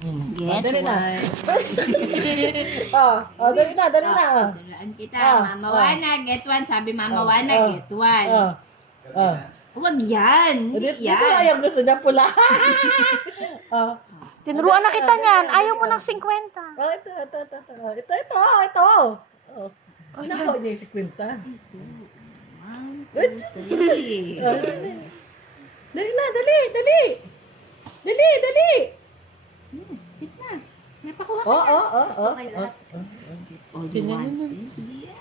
Get Dali na. one. Dali na, dali na. Turuan kita. Ah, Mama ah. Wana, get one. Sabi Mama Wana, Ah. get one. Ah. Huwag yan. Dito Hindi na yan. yung gusto niya pula. Tinuruan na kita niyan. Ayaw mo ng 50. Ito. Ano ko niya yung 50? 1, 2, 3. Dali na, dali. Dali. Hit na. Napakuha ka Oh. na. Oh, you want it? Sige,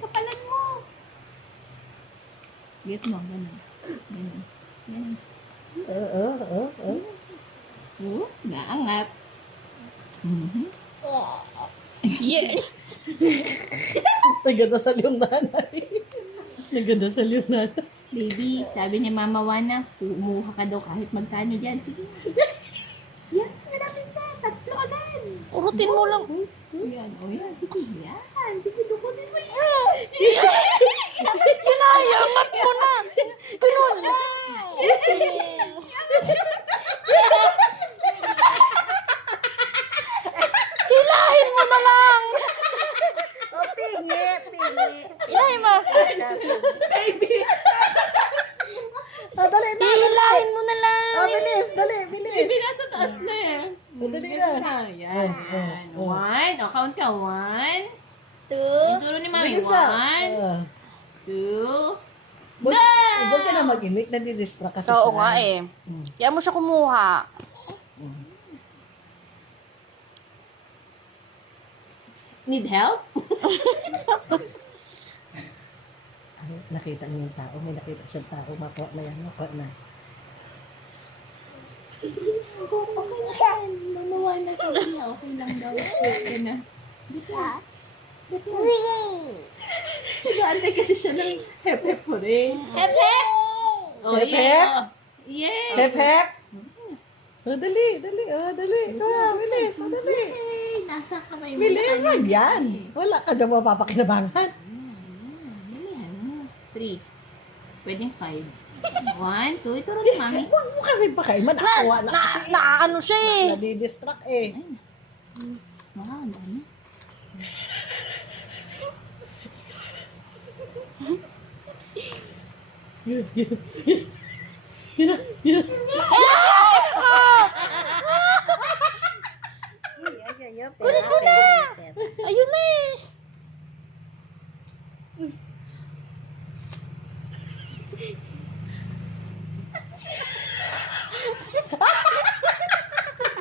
kapalan mo. Get mo, ganun. Naangat. Yes. Nagdadasal yung nanay. Baby, sabi ni Mama Wana, kumuha ka daw kahit magkano dyan. Sige. Yan, marami na. 3 agad. Kurutin mo lang. Yan, yan. Sige, yan. Sige, dukunin mo yan. Inayangat mo na. Ganun. Hilahin mo na lang. Pingi. Hilahin mo. Dali na. Hilahin mo na lang. Bilis. Baby, nasa taas na eh. Dali na. Yan. One. O, count ka. 1. 2. Yung turo ni Mami. Bilis na. 1, 2. Huwag ka na mag-imik. Nadidistract kasi siya. Oo nga eh. Kaya mo siya kumuha. Need help? Nakita niyo yung tao. May nakita siyang tao. Makuha na yan. Makuha na. Okay lang. Mamawa na sabi niya. Okay lang daw. Okay na. Dito. Nag-aantay kasi siya ng hep-hep po rin. Hep hep. Oh, Hep, yeah. hep. Oh. Yeah. Hep. Dali. Bilis. Dali. Hey, nasa kamay mo. Bilis. Wag yan. Wala ka daw mapapakinabangan. Dalihan mo. 3. Pwedeng 5. 1, 2. Ituro ni Mami. Huwag mo kasi pakaiman. Nakakuha na kasi. Naaano siya eh. Nadidistract eh. Wow, ang dami. Yun.